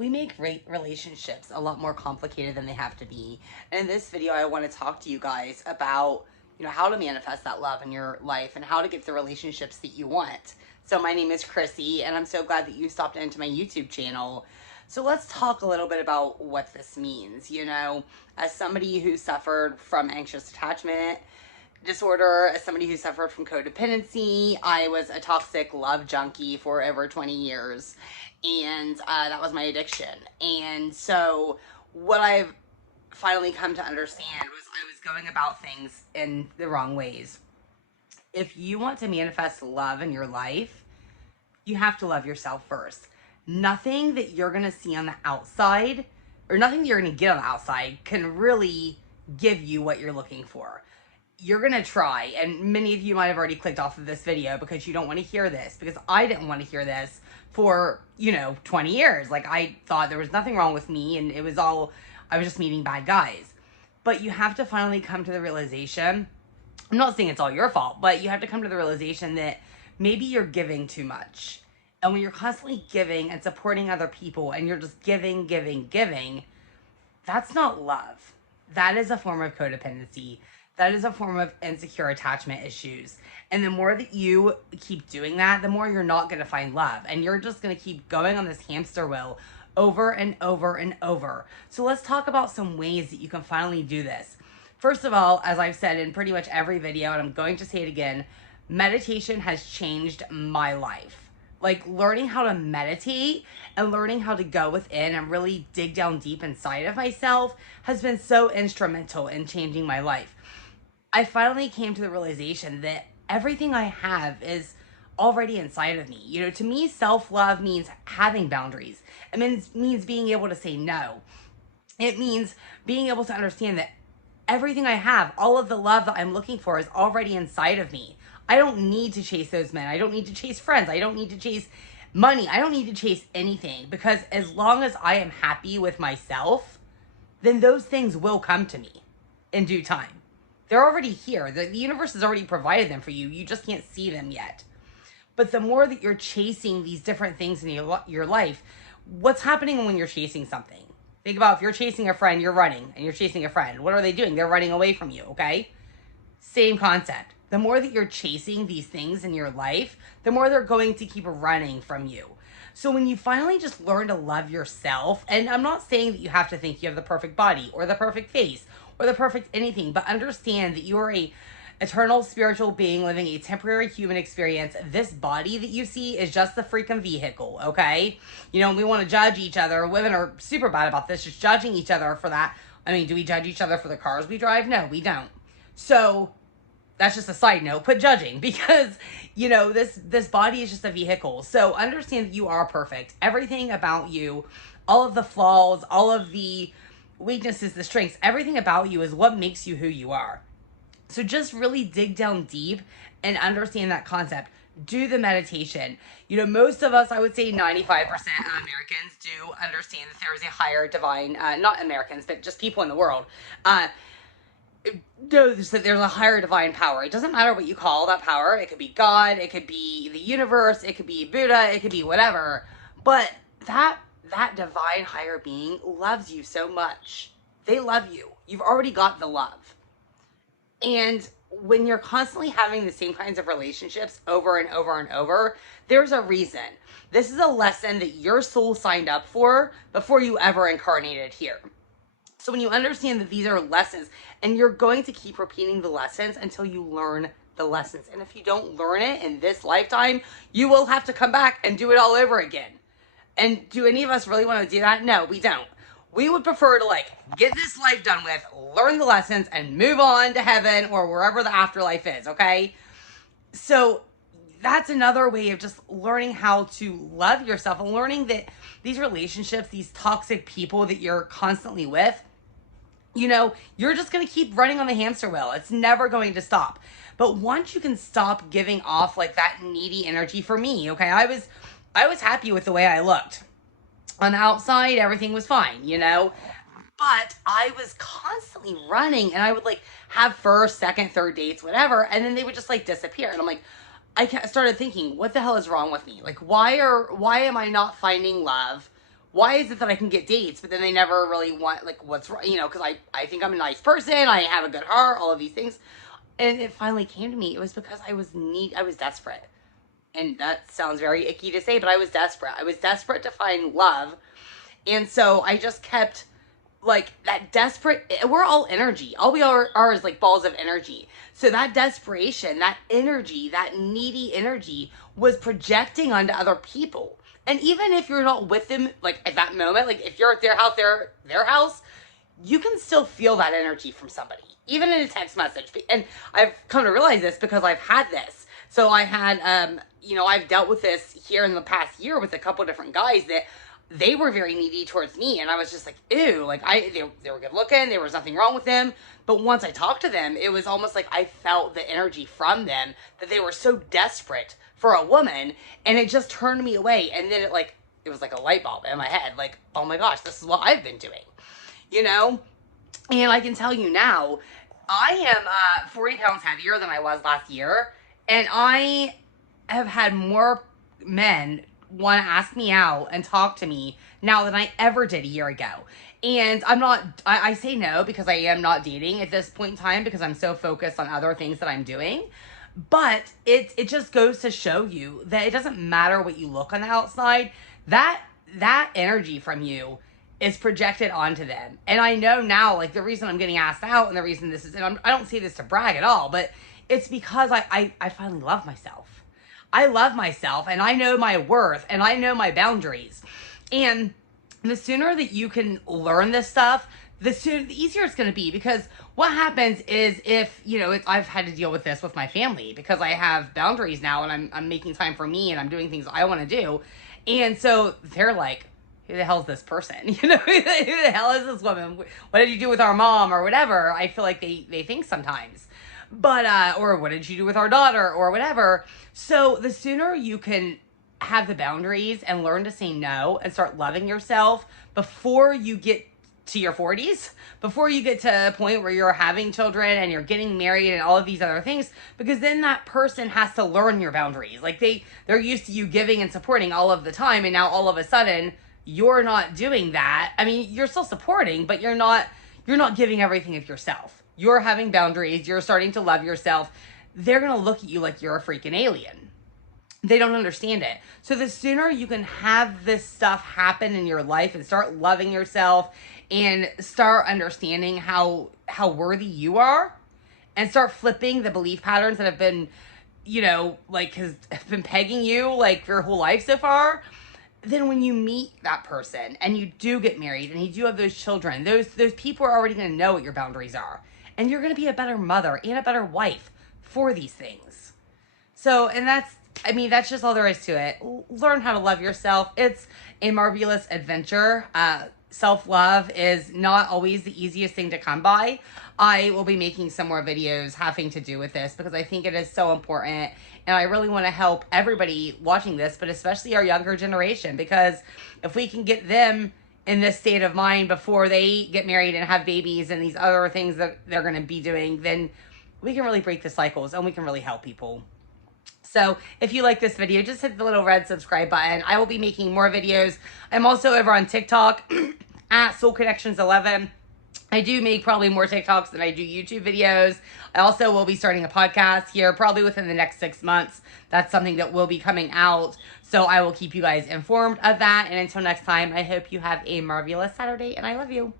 We make relationships a lot more complicated than they have to be. And in this video, I want to talk to you guys about, how to manifest that love in your life and how to get the relationships that you want. So my name is Chrissy, and I'm so glad that you stopped into my YouTube channel. So let's talk a little bit about what this means. As somebody who suffered from anxious attachment disorder, as somebody who suffered from codependency, I was a toxic love junkie for over 20 years. And that was my addiction. And so what I've finally come to understand was I was going about things in the wrong ways. If you want to manifest love in your life, you have to love yourself first. Nothing that you're going to see on the outside, or nothing that you're going to get on the outside, can really give you what you're looking for. You're going to try, and many of you might have already clicked off of this video because you don't want to hear this, because I didn't want to hear this for, 20 years. Like, I thought there was nothing wrong with me, and I was just meeting bad guys. But you have to finally come to the realization, I'm not saying it's all your fault, but you have to come to the realization that maybe you're giving too much. And when you're constantly giving and supporting other people, and you're just giving, that's not love. That is a form of codependency. That is a form of insecure attachment issues. And the more that you keep doing that, the more you're not going to find love. And you're just going to keep going on this hamster wheel over and over and over. So let's talk about some ways that you can finally do this. First of all, as I've said in pretty much every video, and I'm going to say it again, meditation has changed my life. Like, learning how to meditate and learning how to go within and really dig down deep inside of myself has been so instrumental in changing my life. I finally came to the realization that everything I have is already inside of me. To me, self-love means having boundaries. It means being able to say no. It means being able to understand that everything I have, all of the love that I'm looking for, is already inside of me. I don't need to chase those men. I don't need to chase friends. I don't need to chase money. I don't need to chase anything, because as long as I am happy with myself, then those things will come to me in due time. They're already here. The universe has already provided them for you. You just can't see them yet. But the more that you're chasing these different things in your life, what's happening when you're chasing something? Think about, if you're chasing a friend, you're running, and you're chasing a friend. What are they doing? They're running away from you, okay? Same concept. The more that you're chasing these things in your life, the more they're going to keep running from you. So when you finally just learn to love yourself, and I'm not saying that you have to think you have the perfect body or the perfect face or the perfect anything, but understand that you are a eternal spiritual being living a temporary human experience. This body that you see is just the freaking vehicle, okay? We want to judge each other. Women are super bad about this, just judging each other for that. Do we judge each other for the cars we drive? No, we don't. So that's just a side note, but judging, because, this body is just a vehicle. So understand that you are perfect. Everything about you, all of the flaws, all of the weaknesses, the strengths, everything about you is what makes you who you are. So just really dig down deep and understand that concept. Do the meditation. Most of us, I would say 95% of Americans do understand that there is a higher divine, not Americans, but just people in the world, knows that there's a higher divine power. It doesn't matter what you call that power. It could be God, it could be the universe, it could be Buddha, it could be whatever. But that divine higher being loves you so much. They love you. You've already got the love. And when you're constantly having the same kinds of relationships over and over and over, there's a reason. This is a lesson that your soul signed up for before you ever incarnated here. So when you understand that these are lessons, and you're going to keep repeating the lessons until you learn the lessons. And if you don't learn it in this lifetime, you will have to come back and do it all over again. And do any of us really want to do that? No, we don't. We would prefer to get this life done with, learn the lessons, and move on to heaven or wherever the afterlife is, okay? So that's another way of just learning how to love yourself, and learning that these relationships, these toxic people that you're constantly with, you're just going to keep running on the hamster wheel. It's never going to stop. But once you can stop giving off that needy energy, for me, okay, I was happy with the way I looked. On the outside, everything was fine, but I was constantly running, and I would have first, second, third dates, whatever. And then they would just disappear. And I'm I started thinking, what the hell is wrong with me? Why am I not finding love why is it that I can get dates, but then they never really want, like, what's wrong, you know, because I think I'm a nice person, I have a good heart, all of these things. And it finally came to me. It was because I was desperate. And that sounds very icky to say, but I was desperate. I was desperate to find love. And so I just kept, like, that desperate, we're all energy. All we are is like balls of energy. So that desperation, that energy, that needy energy was projecting onto other people. And even if you're not with them, like, at that moment, like, if you're at their house, you can still feel that energy from somebody, even in a text message. And I've come to realize this because I've had this. So I had, you know, I've dealt with this here in the past year with a couple different guys that they were very needy towards me. And I was just like, ew, like, they were good looking. There was nothing wrong with them. But once I talked to them, it was almost like I felt the energy from them, that they were so desperate for a woman, and it just turned me away. And then it was like a light bulb in my head, like, oh my gosh, this is what I've been doing, you know? And I can tell you now, I am 40 pounds heavier than I was last year, and I have had more men want to ask me out and talk to me now than I ever did a year ago. And I say no because I am not dating at this point in time because I'm so focused on other things that I'm doing. But it just goes to show you that it doesn't matter what you look on the outside. That energy from you is projected onto them. And I know now, like, the reason I'm getting asked out and the reason this is, and I don't say this to brag at all, but it's because I finally love myself. I love myself, and I know my worth, and I know my boundaries. And the sooner that you can learn this stuff, the easier it's going to be. Because what happens is, if, you know, I've had to deal with this with my family because I have boundaries now, and I'm making time for me, and I'm doing things I want to do. And so they're like, who the hell is this person? You know, who the hell is this woman? What did you do with our mom or whatever? I feel like they think sometimes. But, or what did you do with our daughter or whatever? So the sooner you can have the boundaries and learn to say no and start loving yourself before you get to your 40s, before you get to a point where you're having children and you're getting married and all of these other things, because then that person has to learn your boundaries. Like, they're used to you giving and supporting all of the time, and now all of a sudden you're not doing that. I mean, you're still supporting, but you're not giving everything of yourself. You're having boundaries. You're starting to love yourself. They're going to look at you like you're a freaking alien. They don't understand it. So the sooner you can have this stuff happen in your life and start loving yourself and start understanding how worthy you are, and start flipping the belief patterns that have been, you know, like, have been pegging you like your whole life so far, then when you meet that person and you do get married and you do have those children, those people are already going to know what your boundaries are. And you're going to be a better mother and a better wife for these things. So, and that's just all there is to it. Learn how to love yourself. It's a marvelous adventure. Self-love is not always the easiest thing to come by. I will be making some more videos having to do with this because I think it is so important. And I really want to help everybody watching this, but especially our younger generation, because if we can get them in this state of mind before they get married and have babies and these other things that they're going to be doing, then we can really break the cycles and we can really help people. So if you like this video, just hit the little red subscribe button. I will be making more videos. I'm also over on TikTok at Soul Connections 11. I do make probably more TikToks than I do YouTube videos. I also will be starting a podcast here probably within the next 6 months. That's something that will be coming out. So I will keep you guys informed of that. And until next time, I hope you have a marvelous Saturday, and I love you.